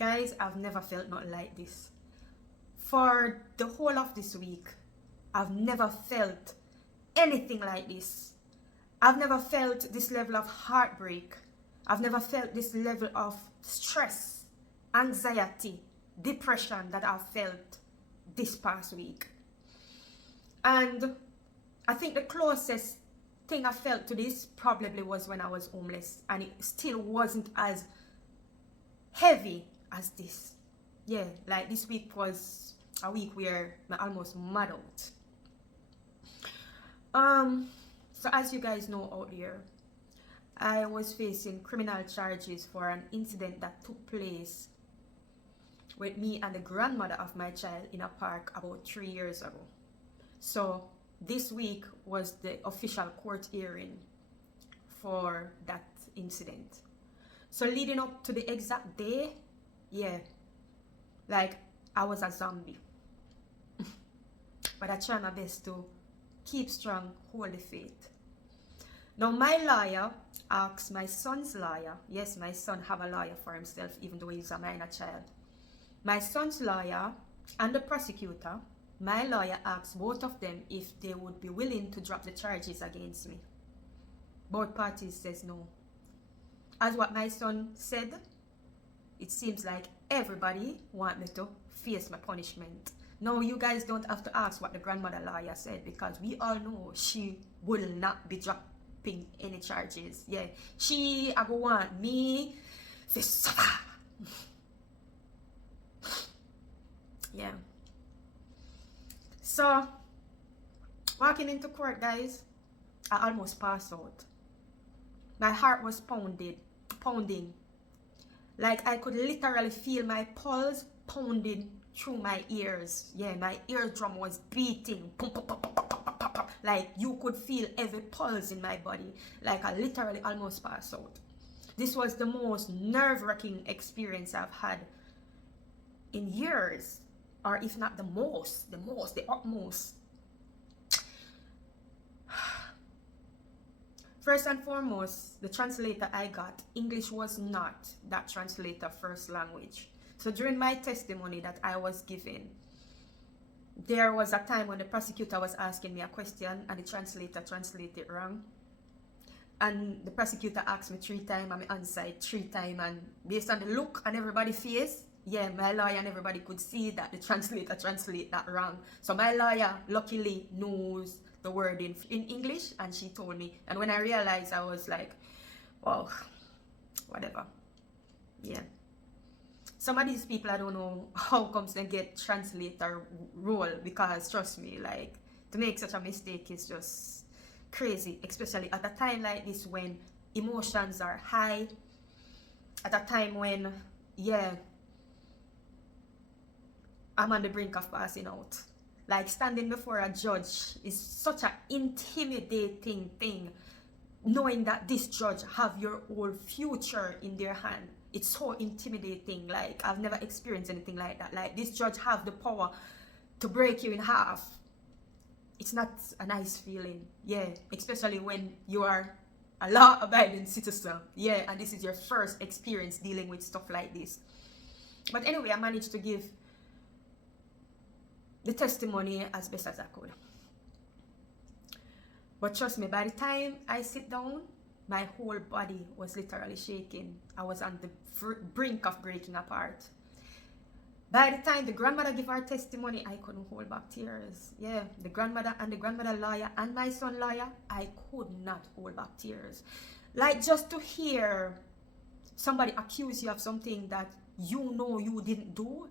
Guys, I've never felt nothing like this. For the whole of this week, I've never felt anything like this. I've never felt this level of heartbreak. I've never felt this level of stress, anxiety, depression that I've felt this past week. And I think the closest thing I felt to this probably was when I was homeless, and it still wasn't as heavy as this. Yeah, like this week was a week where I almost mad out. So as you guys know out there, I was facing criminal charges for an incident that took place with me and the grandmother of my child in a park about 3 years ago. So this week was the official court hearing for that incident. So leading up to the exact day, yeah, like I was a zombie. But I try my best to keep strong, hold the faith. Now my lawyer asked my son's lawyer, yes, my son have a lawyer for himself even though he's a minor child. My son's lawyer and the prosecutor, my lawyer asked both of them if they would be willing to drop the charges against me. Both parties says no. As what my son said, it seems like everybody want me to face my punishment. No, you guys don't have to ask what the grandmother lawyer said, because we all know she will not be dropping any charges. Yeah, she I go want me to suffer. Yeah. So walking into court, guys, I almost passed out. My heart was pounding. Like I could literally feel my pulse pounding through my ears. Yeah, my eardrum was beating. Like you could feel every pulse in my body. Like I literally almost passed out. This was the most nerve-wracking experience I've had in years, or if not the utmost. First and foremost, the translator I got, English was not that translator first language. So during my testimony that I was giving, there was a time when the prosecutor was asking me a question and the translator translated it wrong. And the prosecutor asked me 3 times and I answered 3 times, and based on the look on everybody's face, yeah, my lawyer and everybody could see that the translator translated that wrong. So my lawyer luckily knows the word in English, and she told me. And when I realized, I was like, wow, whatever. Yeah. Some of these people, I don't know how comes they get translator role, because trust me, like to make such a mistake is just crazy, especially at a time like this when emotions are high, at a time when, yeah, I'm on the brink of passing out. Like standing before a judge is such an intimidating thing, knowing that this judge have your whole future in their hand. It's so intimidating. Like I've never experienced anything like that. Like this judge have the power to break you in half. It's not a nice feeling. Yeah, especially when you are a law-abiding citizen. Yeah, and this is your first experience dealing with stuff like this. But anyway, I managed to give the testimony as best as I could. But trust me, by the time I sit down, my whole body was literally shaking. I was on the brink of breaking apart. By the time the grandmother gave her testimony, I couldn't hold back tears. Yeah, the grandmother and the grandmother lawyer and my son lawyer, I could not hold back tears. Like just to hear somebody accuse you of something that you know you didn't do,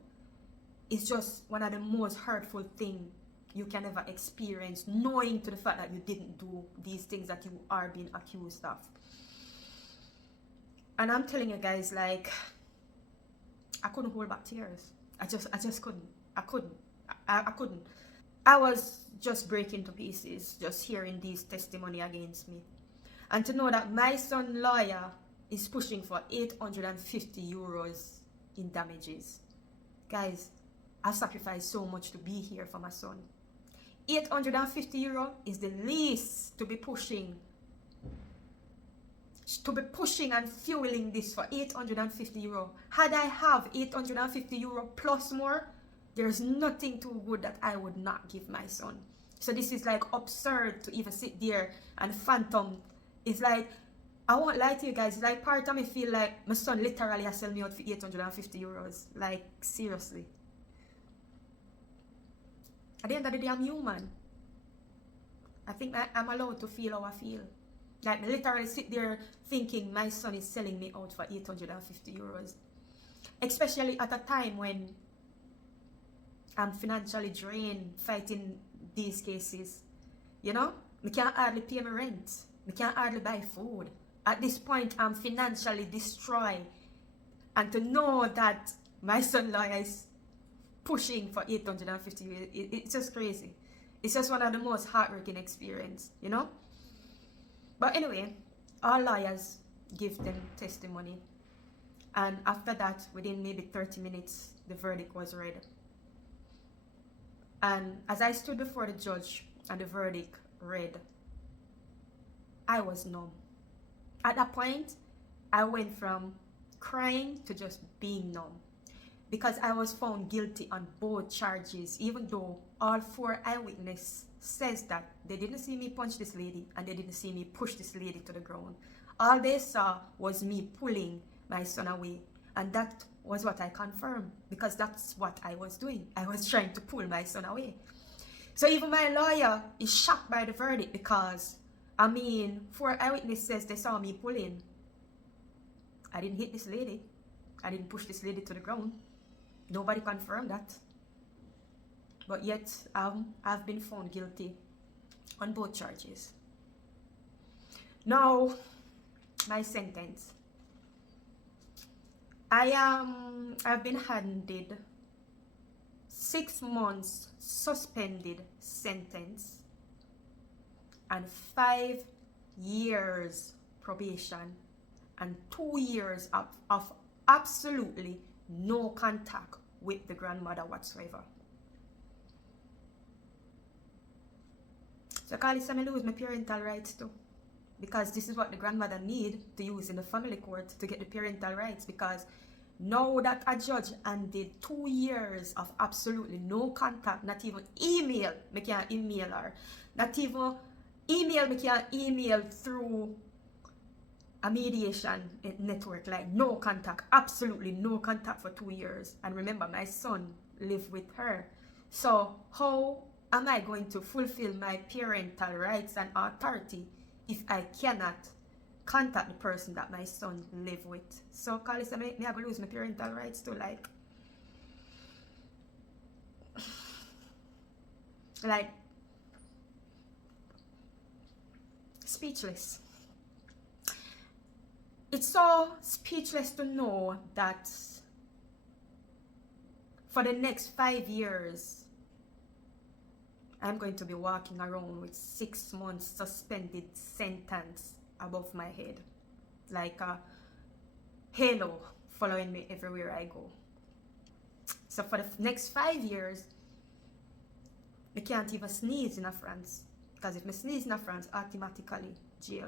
it's just one of the most hurtful things you can ever experience, knowing to the fact that you didn't do these things that you are being accused of. And I'm telling you guys, like, I couldn't hold back tears. I just couldn't. I couldn't. I was just breaking to pieces just hearing these testimony against me. And to know that my son lawyer is pushing for 850 euros in damages. Guys, I've sacrificed so much to be here for my son. 850 euro is the least to be pushing to be pushing and fueling this for €850. Had I have €850 plus more, there's nothing too good that I would not give my son. So this is like absurd to even sit there and phantom. It's like, I won't lie to you guys, it's like part of me feel like my son literally has sold me out for €850. Like, seriously. At the end of the day, I'm human. I think I'm allowed to feel how I feel. Like, I literally sit there thinking my son is selling me out for €850. Especially at a time when I'm financially drained fighting these cases. You know? I can't hardly pay my rent. I can't hardly buy food. At this point, I'm financially destroyed. And to know that my son lawyer is pushing for $850, it's just crazy. It's just one of the most heartbreaking experience, you know? But anyway, all lawyers give them testimony. And after that, within maybe 30 minutes, the verdict was read. And as I stood before the judge and the verdict read, I was numb. At that point, I went from crying to just being numb. Because I was found guilty on both charges, even though all 4 eyewitnesses says that they didn't see me punch this lady and they didn't see me push this lady to the ground. All they saw was me pulling my son away, and that was what I confirmed, because that's what I was doing. I was trying to pull my son away. So even my lawyer is shocked by the verdict, because 4 eyewitnesses says they saw me pulling. I didn't hit this lady. I didn't push this lady to the ground. Nobody confirmed that. But yet, I've been found guilty on both charges. Now, my sentence. I've been handed 6 months suspended sentence and 5 years probation and 2 years of absolutely no contact with the grandmother whatsoever. So Carly said I lose my parental rights too, because this is what the grandmother need to use in the family court to get the parental rights, because now that a judge handed 2 years of absolutely no contact, not even email, me can't email her, not even email, me can't email through a mediation network, like no contact, absolutely no contact for 2 years. And remember, my son lived with her. So how am I going to fulfill my parental rights and authority if I cannot contact the person that my son live with? So Carly said, me I go lose my parental rights to like speechless. It's so speechless to know that for the next 5 years, I'm going to be walking around with 6 months suspended sentence above my head, like a halo following me everywhere I go. So for the next 5 years, I can't even sneeze in France, because if I sneeze in France, automatically jail.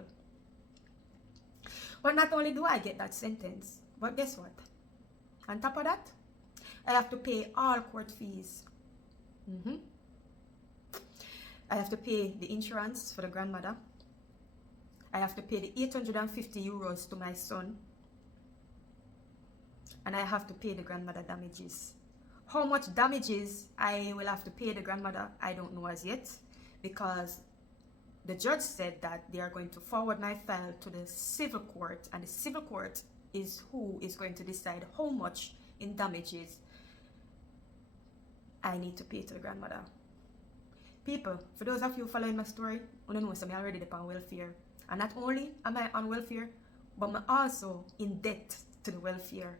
But not only do I get that sentence, but guess what? On top of that, I have to pay all court fees. I have to pay the insurance for the grandmother. I have to pay the €850 to my son. And I have to pay the grandmother damages. How much damages I will have to pay the grandmother, I don't know as yet, because the judge said that they are going to forward my file to the civil court, and the civil court is who is going to decide how much in damages I need to pay to the grandmother. People, for those of you following my story, you know I'm already on welfare. And not only am I on welfare, but I'm also in debt to the welfare.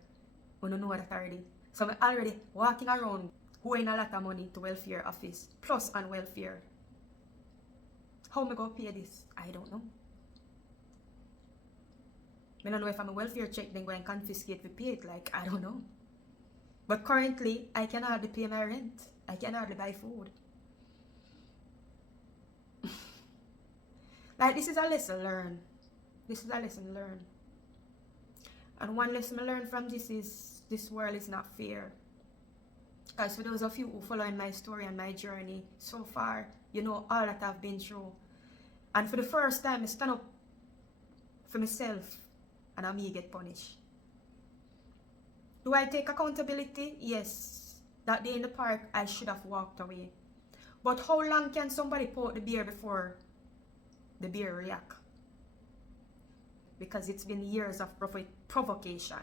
You don't know that already. So I'm already walking around owing a lot of money to welfare office, plus on welfare. How am I going to pay this? I don't know. I don't know if I'm a welfare check, then go and confiscate the pay it. Like, I don't know. But currently, I can hardly pay my rent. I can hardly buy food. Like, this is a lesson learned. This is a lesson learned. And one lesson I learned from this is this world is not fair. Because for those of you who following my story and my journey so far, you know all that I've been through. And for the first time, I stand up for myself and I may get punished. Do I take accountability? Yes. That day in the park, I should have walked away. But how long can somebody poke the bear before the bear react? Because it's been years of provocation.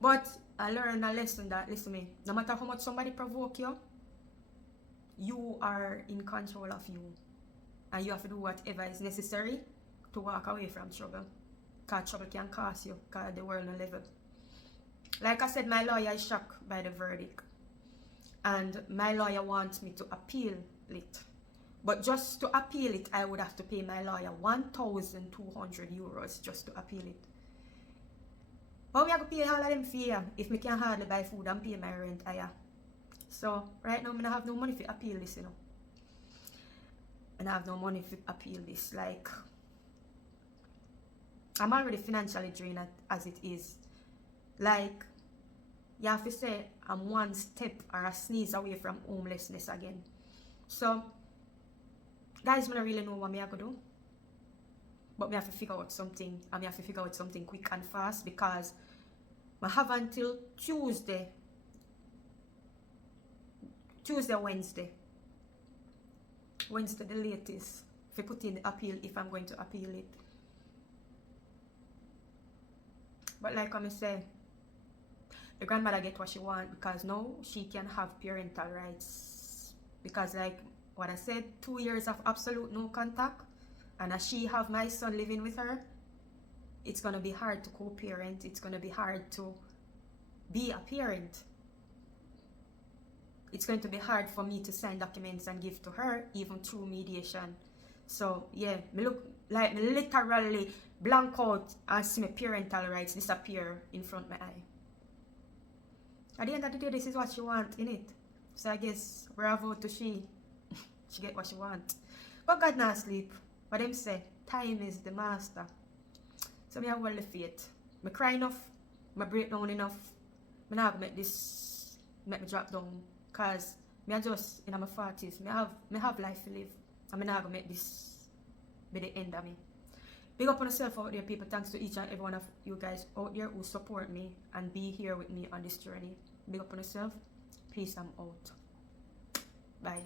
But I learned a lesson that, listen to me, no matter how much somebody provoke you, you are in control of you. And you have to do whatever is necessary to walk away from trouble. Because trouble can cost you, because the world no level. Like I said, my lawyer is shocked by the verdict. And my lawyer wants me to appeal it. But just to appeal it, I would have to pay my lawyer 1,200 euros just to appeal it. How we have to pay all of them fee if I can hardly buy food and pay my rent higher? So right now I don't have no money to appeal this, you know. And I have no money to appeal this. Like, I'm already financially drained as it is. Like, you have to say I'm one step or a sneeze away from homelessness again. So, guys, I don't really know what I have to do. But I have to figure out something. And I have to figure out something quick and fast because I have until Tuesday, Wednesday the latest, if I put in the appeal, if I'm going to appeal it. But like I say, the grandmother get what she want because now she can have parental rights. Because like what I said, 2 years of absolute no contact, and as she have my son living with her, it's gonna be hard to co-parent. It's gonna be hard to be a parent. It's going to be hard for me to sign documents and give to her, even through mediation. So yeah, me look like me literally blank out and see my parental rights disappear in front of my eye. At the end of the day, this is what she want, innit? So I guess bravo to she. She get what she want. But God not sleep. But them say, time is the master. So me have well the faith. Me cry enough, me break down enough. Me not make this make me drop down. Cause me are just in my 40s. Me have life to live. And me not gonna make this be the end of me. Big up on yourself out there, people. Thanks to each and every one of you guys out there who support me and be here with me on this journey. Big up on yourself. Peace, I'm out. Bye.